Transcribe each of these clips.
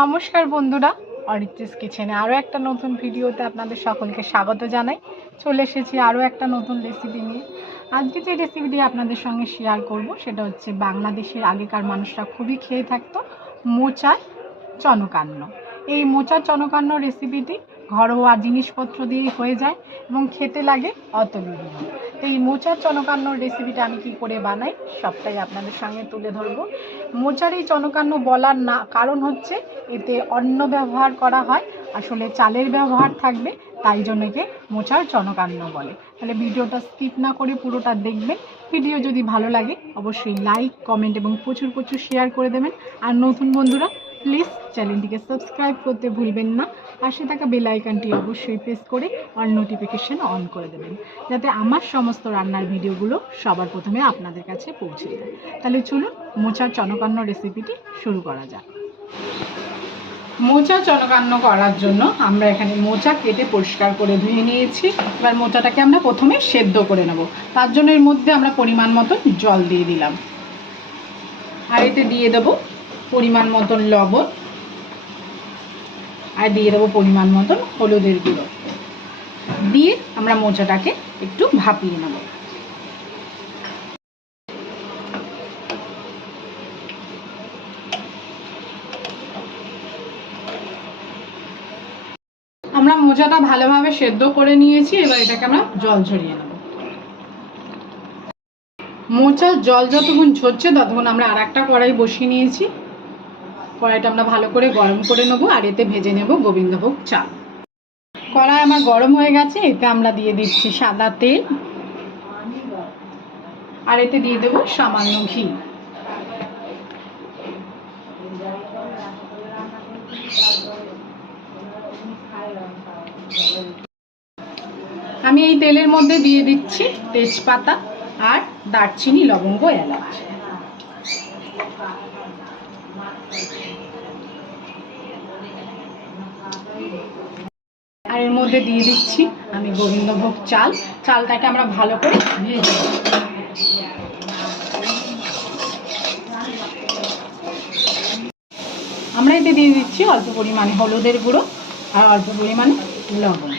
নমস্কার বন্ধুরা, অরিত্রিস কিচেনে আরও একটা নতুন ভিডিওতে আপনাদের সকলকে স্বাগত জানাই। চলে এসেছি আরও একটা নতুন রেসিপি নিয়ে। আজকে যে রেসিপিটি আপনাদের সঙ্গে শেয়ার করব সেটা হচ্ছে বাংলাদেশের আগেকার মানুষরা খুবই খেয়ে থাকতো মোচার চনকান্ন। এই মোচার চনকান্ন রেসিপিটি ঘরোয়া জিনিসপত্র দিয়েই হয়ে যায় এবং খেতে লাগে অতুলনীয়। এই মোচার চনকান্ন রেসিপিটা আমি কি করে বানাই সবটাই আপনাদের সঙ্গে তুলে ধরবো। মোচার এই চনকান্ন বলার না কারণ হচ্ছে এতে অন্ন ব্যবহার করা হয়, আসলে চালের ব্যবহার থাকবে, তাই জন্য একে মোচার চনকান্ন বলে। তাহলে ভিডিওটা স্কিপ না করে পুরোটা দেখবেন। ভিডিও যদি ভালো লাগে অবশ্যই লাইক, কমেন্ট এবং প্রচুর প্রচুর শেয়ার করে দেবেন। আর নতুন বন্ধুরা প্লিজ চ্যানেলটিকে সাবস্ক্রাইব করতে ভুলবেন না। পাশে থাকা বেল আইকনটি অবশ্যই প্রেস করে অল নোটিফিকেশন অন করে দেবেন, যাতে আমার সমস্ত রান্নার ভিডিওগুলো সবার প্রথমে আপনাদের কাছে পৌঁছে যায়। তাহলে চলুন মোচার চনকান্ন রেসিপিটি শুরু করা যাক। মোচা চনকান্ন করার জন্য আমরা এখানে মোচা কেটে পরিষ্কার করে ধুয়ে নিয়েছি। এবার মোচাটাকে আমরা প্রথমে সেদ্ধ করে নেব। তার জন্য এর মধ্যে আমরা পরিমাণ মতন জল দিয়ে দিলাম, আর এতে দিয়ে দেব পরিমাণ মতন লবণ, আর দিয়ে দেবো পরিমাণ মতন হলুদের গুঁড়ো। দিয়ে আমরা মোচাটাকে একটু ভাপিয়ে নেব। আমরা মোচাটা ভালোভাবে সেদ্ধ করে নিয়েছি। এবার এটাকে আমরা জল ঝরিয়ে নেব। মোচার জল যতক্ষণ ঝরছে ততক্ষণ আমরা আর একটা কড়াই বসিয়ে নিয়েছি। কড়াইটা আমরা ভালো করে গরম করে নেবো, আর এতে ভেজে নেব গোবিন্দভোগ চাল। কড়াই আমার গরম হয়ে গেছে, এতে আমরা দিয়ে দিচ্ছি সাদা তেল, আর এতে দিয়ে দেবো সামান্য ঘি। আমি এই তেলের মধ্যে দিয়ে দিচ্ছি তেজপাতা আর দারচিনি, লবঙ্গ, এলাচ। আর এর মধ্যে দিয়ে দিচ্ছি আমি গোবিন্দভোগ চাল। চালটাকে আমরা ভালো করে ভেজে নেব। আমরা এতে দিয়ে দিচ্ছি অল্প পরিমাণে হলুদের গুঁড়ো আর অল্প পরিমাণে লবণ।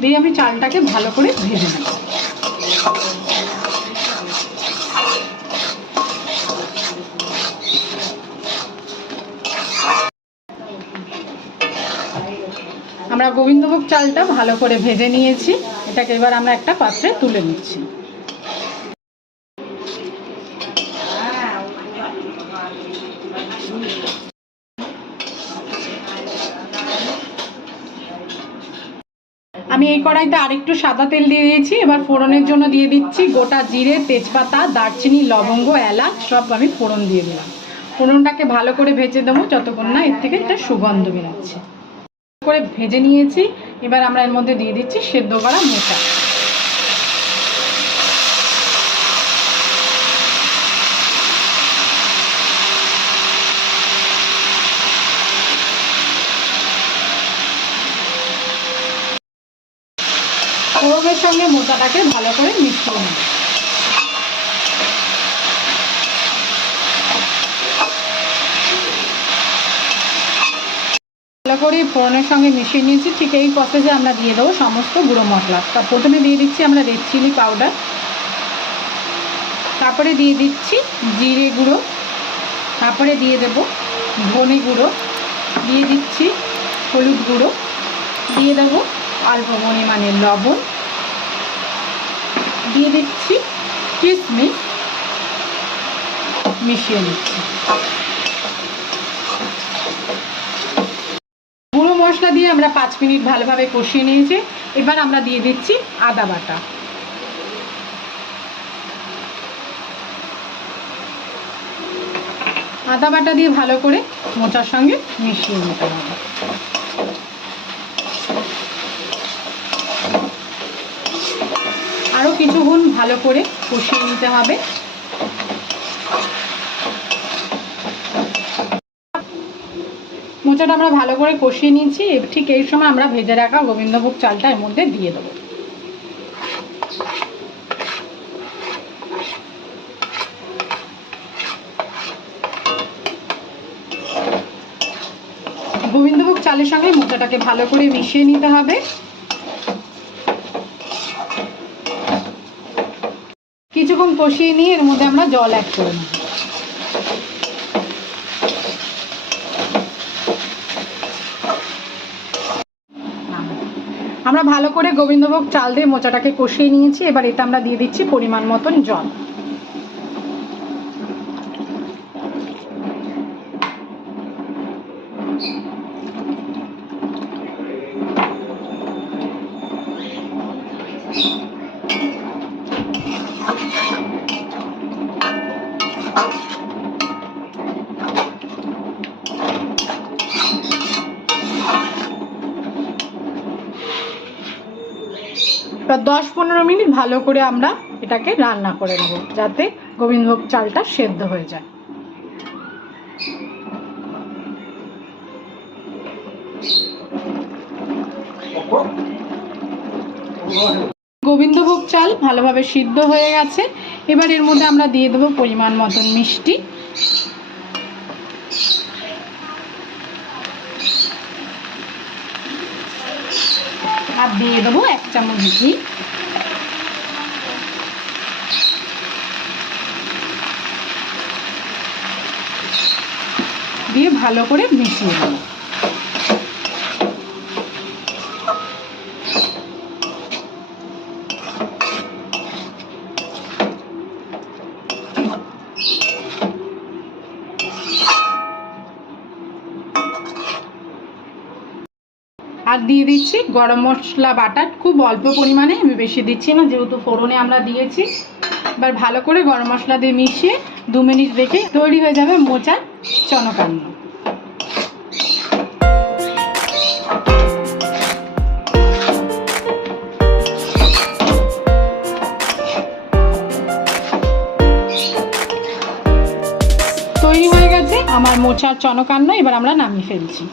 দিয়ে আমি চালটাকে ভালো করে ভেজে নেব। আমরা গোবিন্দভোগ চালটা ভালো করে ভেজে নিয়েছি। এটাকে এবার আমরা একটা পাত্রে তুলে নিচ্ছি। আমি এই কড়াইতে আরেকটু সাদা তেল দিয়ে দিয়েছি। এবার ফোড়নের জন্য দিয়ে দিচ্ছি গোটা জিরে, তেজপাতা, দারচিনি, লবঙ্গ, এলাচ সব আমি ফোড়ন দিয়ে দিলাম। ফোড়নটাকে ভালো করে ভেজে দেবো যতক্ষণ না এর থেকে একটা সুগন্ধ বেরোচ্ছে। করে ভেজে নিয়েছি। এবার আমরা এর মধ্যে দিয়ে দিচ্ছি সেদ্ধ করা মোচা। ফোড়নের সঙ্গে মোচাটাকে ভালো করে মিশিয়ে নেব। ভালো করে ফোড়নের সঙ্গে মিশিয়ে নিয়েছি। ঠিক এই প্রসেসে আমরা দিয়ে দেবো সমস্ত গুঁড়ো মশলা। প্রথমে দিয়ে দিচ্ছি আমরা রেড চিলি পাউডার, তারপরে দিয়ে দিচ্ছি জিরে গুঁড়ো, তারপরে দিয়ে দেব ধনে গুঁড়ো, দিয়ে দিচ্ছি হলুদ গুঁড়ো, দিয়ে দেবো অল্প পরিমাণে লবণ, দিয়ে দিচ্ছি কিশমিশ, মিশিয়ে নিচ্ছি। গুঁড়ো মশলা দিয়ে আমরা 5 মিনিট ভালোভাবে কষিয়ে নিয়েছি। এবার আমরা দিয়ে দিচ্ছি আদা বাটা। আদা বাটা দিয়ে ভালো করে মোচার সঙ্গে মিশিয়ে নিতে হবে। আরও কিছুক্ষণ ভালো করে কষিয়ে নিতে হবে। মোচাটা আমরা ভালো করে কষিয়ে নিয়েছি। ঠিক এই সময় আমরা ভেজে রাখা গোবিন্দভোগ চালটা এর মধ্যে দিয়ে দেবো। গোবিন্দভোগ চালের সঙ্গে মোচাটাকে ভালো করে মিশিয়ে নিতে হবে। কিছুক্ষণ কষিয়ে নিয়ে এর মধ্যে আমরা জল অ্যাড করে নেব। আমরা ভালো করে গোবিন্দভোগ চাল দিয়ে মোচাটাকে কষিয়ে নিয়েছি। এবার এটা আমরা দিয়ে দিচ্ছি পরিমাণ মতন জল। প্রায় 10-15 মিনিট ভালো করে আমরা এটাকে রান্না করে নেব, যাতে গোবিন্দভোগ চালটা সেদ্ধ হয়ে যায়। গোবিন্দভোগ চাল ভালোভাবে সিদ্ধ হয়ে গেছে। এবার এর মধ্যে আমরা দিয়ে দেবো পরিমাণ মতন মিষ্টি, আর দিয়ে দেবো 1 চামচ ঘি। দিয়ে ভালো করে মিশিয়ে দেবো। আর দিয়ে দিচ্ছি গরম মশলা বাটা, খুব অল্প পরিমাণে, আমি বেশি দিচ্ছি না যেহেতু ফোড়নে আমরা দিয়েছি। এবার ভালো করে গরম মশলা দিয়ে মিশিয়ে 2 মিনিট রেখে তৈরি হয়ে যাবে মোচার চনকান্ন। তৈরি হয়ে গেছে আমার মোচার চনকান্ন। এবার আমরা নামিয়ে ফেলছি।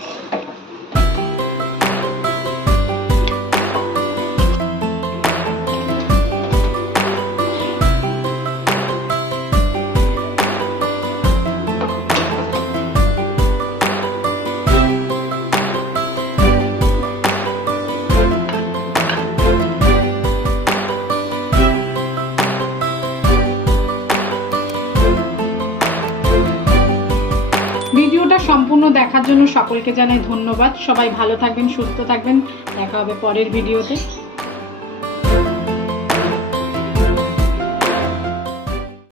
ভিডিওটা সম্পূর্ণ দেখার জন্য সকলকে জানাই ধন্যবাদ। সবাই ভালো থাকবেন, সুস্থ থাকবেন। দেখা হবে পরের ভিডিওতে।